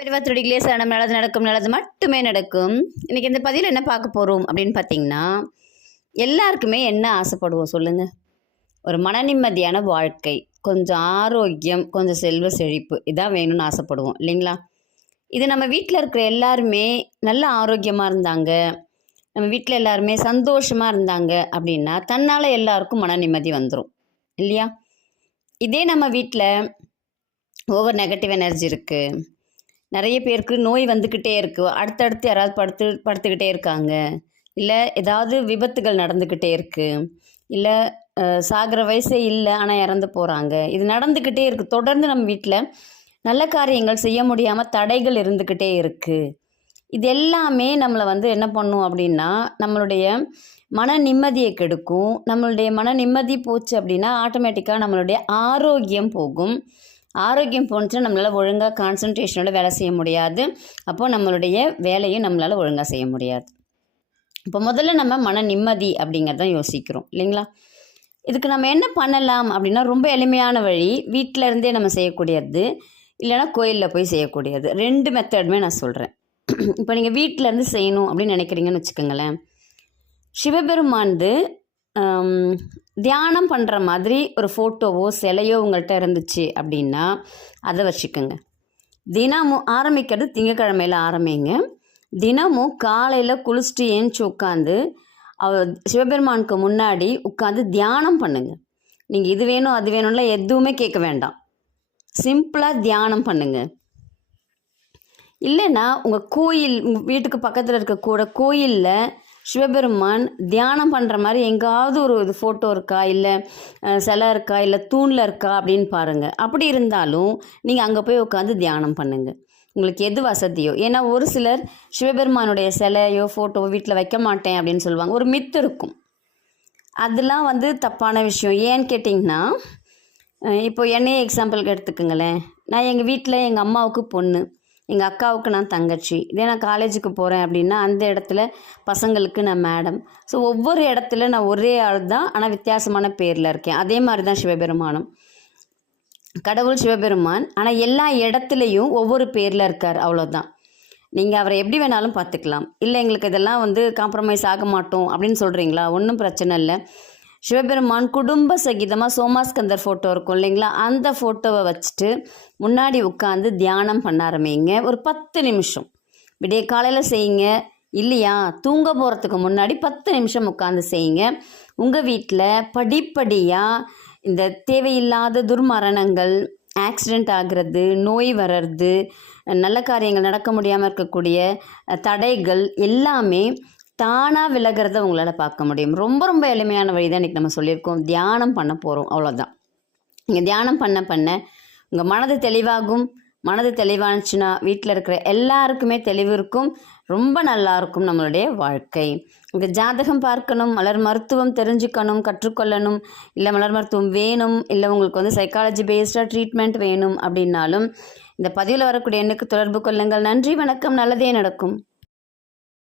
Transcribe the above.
பெருவாத்துடைய சரணம் நல்லது நடக்கும் நல்லது மட்டுமே நடக்கும். இன்னைக்கு இந்த பதிவில் என்ன பார்க்க போகிறோம் அப்படின்னு பார்த்தீங்கன்னா எல்லாருக்குமே என்ன ஆசைப்படுவோம் சொல்லுங்க. ஒரு மன நிம்மதியான வாழ்க்கை கொஞ்சம் ஆரோக்கியம் கொஞ்சம் செல்வ செழிப்பு இதான் வேணும்னு ஆசைப்படுவோம் இல்லைங்களா? இது நம்ம வீட்டில் இருக்கிற எல்லாருமே நல்ல ஆரோக்கியமாக இருந்தாங்க நம்ம வீட்டில் எல்லாருமே சந்தோஷமாக இருந்தாங்க அப்படின்னா தன்னால் எல்லாருக்கும் மன நிம்மதி வந்துடும் இல்லையா? இதே நம்ம வீட்டில் ஓவர் நெகட்டிவ் எனர்ஜி இருக்குது நிறைய பேருக்கு நோய் வந்துக்கிட்டே இருக்குது அடுத்தடுத்து யாராவது படுத்து படுத்துக்கிட்டே இருக்காங்க. இல்லை ஏதாவது விபத்துகள் நடந்துக்கிட்டே இருக்குது இல்லை சாகிற வயசே இல்லை ஆனால் இறந்து போகிறாங்க இது நடந்துக்கிட்டே இருக்குது தொடர்ந்து நம்ம வீட்டில் நல்ல காரியங்கள் செய்ய முடியாமல் தடைகள் இருந்துக்கிட்டே இருக்குது இது எல்லாமே நம்மளை வந்து என்ன பண்ணும் அப்படின்னா நம்மளுடைய மன நிம்மதியை கெடுக்கும். நம்மளுடைய மன நிம்மதி போச்சு அப்படின்னா ஆட்டோமேட்டிக்காக நம்மளுடைய ஆரோக்கியம் போகும். ஆரோக்கியம் போணுச்சுன்னா நம்மளால் ஒழுங்காக கான்சன்ட்ரேஷனோட வேலை செய்ய முடியாது. அப்போது நம்மளுடைய வேலையும் நம்மளால் ஒழுங்காக செய்ய முடியாது. இப்போ முதல்ல நம்ம மன நிம்மதி அப்படிங்கிறத யோசிக்கிறோம் இல்லைங்களா? இதுக்கு நம்ம என்ன பண்ணலாம் அப்படின்னா ரொம்ப எளிமையான வழி வீட்டில் இருந்தே நம்ம செய்யக்கூடியது இல்லைன்னா கோயிலில் போய் செய்யக்கூடியது. ரெண்டு மெத்தடுமே நான் சொல்கிறேன் இப்போ நீங்கள் வீட்டில் இருந்து செய்யணும் அப்படின்னு நினைக்கிறீங்கன்னு வச்சுக்கோங்களேன். சிவபெருமான்து தியானம் பண்ணுற மாதிரி ஒரு ஃபோட்டோவோ சிலையோ உங்கள்கிட்ட இருந்துச்சு அப்படின்னா அதை வச்சுக்கோங்க. தினமும் ஆரம்பிக்கிறது திங்கக்கிழமையில் ஆரம்பிங்க. தினமும் காலையில் குளிச்சுட்டு ஏஞ்சி உட்காந்து சிவபெருமானுக்கு முன்னாடி உட்காந்து தியானம் பண்ணுங்கள் நீங்கள் இது வேணும் அது வேணும்ல எதுவுமே கேட்க வேண்டாம். சிம்பிளாக தியானம் பண்ணுங்க. இல்லைன்னா உங்கள் கோயில் உங்கள் வீட்டுக்கு பக்கத்தில் இருக்க கூட கோயிலில் சிவபெருமான் தியானம் பண்ணுற மாதிரி எங்காவது ஒரு இது ஃபோட்டோ இருக்கா? இல்லை சிலை இருக்கா? இல்லை தூணில் இருக்கா? அப்படின்னு பாருங்கள் அப்படி இருந்தாலும் நீங்கள் அங்கே போய் உட்காந்து தியானம் பண்ணுங்கள் உங்களுக்கு எது வசதியோ? ஏன்னா ஒரு சிலர் சிவபெருமானுடைய சிலையோ ஃபோட்டோவோ வீட்டில் வைக்க மாட்டேன் அப்படின்னு சொல்லுவாங்க. ஒரு மித்து இருக்கும். அதெல்லாம் வந்து தப்பான விஷயம். ஏன்னு கேட்டிங்கன்னா இப்போ என்னையே எக்ஸாம்பிளுக்கு எடுத்துக்கோங்களேன். நான் எங்கள் வீட்டில் எங்கள் அம்மாவுக்கு பொண்ணு. எங்கள் அக்காவுக்கு நான் தங்கச்சி. இதே நான் காலேஜுக்கு போகிறேன் அப்படின்னா அந்த இடத்துல பசங்களுக்கு நான் மேடம் ஸோ ஒவ்வொரு இடத்துல நான் ஒரே ஆள் தான் ஆனால் வித்தியாசமான பேரில் இருக்கேன். அதே மாதிரி தான் சிவபெருமானம். கடவுள் சிவபெருமான் ஆனால் எல்லா இடத்துலையும் ஒவ்வொரு பேரில் இருக்கார் அவ்வளோதான் நீங்கள் அவரை எப்படி வேணாலும் பார்த்துக்கலாம். இல்லை எங்களுக்கு இதெல்லாம் வந்து காம்ப்ரமைஸ் ஆக மாட்டோம் அப்படின்னு சொல்கிறீங்களா ஒன்றும் பிரச்சனை இல்லை. சிவபெருமான் குடும்ப சகிதமாக சோமாஸ்கந்தர் ஃபோட்டோ இருக்கும் இல்லைங்களா? அந்த ஃபோட்டோவை வச்சுட்டு முன்னாடி உட்காந்து தியானம் பண்ண ஆரம்பிங்க. ஒரு பத்து நிமிஷம். விடிய காலையில் செய்யுங்க. இல்லையா? தூங்க போகிறதுக்கு முன்னாடி பத்து நிமிஷம் உட்காந்து செய்யுங்க. உங்கள் வீட்டில் படிப்படியாக இந்த தேவையில்லாத துர்மரணங்கள் ஆக்சிடெண்ட் ஆகிறது நோய் வர்றது நல்ல காரியங்கள் நடக்க முடியாமல் இருக்கக்கூடிய தடைகள் எல்லாமே தானாக விலகிறத உங்களால் பார்க்க முடியும். ரொம்ப ரொம்ப எளிமையான வழி தான் இன்றைக்கி நம்ம சொல்லியிருக்கோம். தியானம் பண்ண போகிறோம் அவ்வளோதான் நீங்கள் தியானம் பண்ண பண்ண உங்கள் மனது தெளிவாகும். மனது தெளிவானுச்சுன்னா வீட்டில் இருக்கிற எல்லாருக்குமே தெளிவு இருக்கும். ரொம்ப நல்லா இருக்கும் நம்மளுடைய வாழ்க்கை. இந்த ஜாதகம் பார்க்கணும் மலர் மருத்துவம் தெரிஞ்சுக்கணும் கற்றுக்கொள்ளணும் இல்லை மலர் மருத்துவம் வேணும் இல்லை உங்களுக்கு வந்து சைக்காலஜி பேஸ்டாக ட்ரீட்மெண்ட் வேணும் அப்படின்னாலும் இந்த பதிவில் வரக்கூடிய எண்ணுக்கு தொடர்பு கொள்ளுங்கள். நன்றி வணக்கம் நல்லதே நடக்கும்.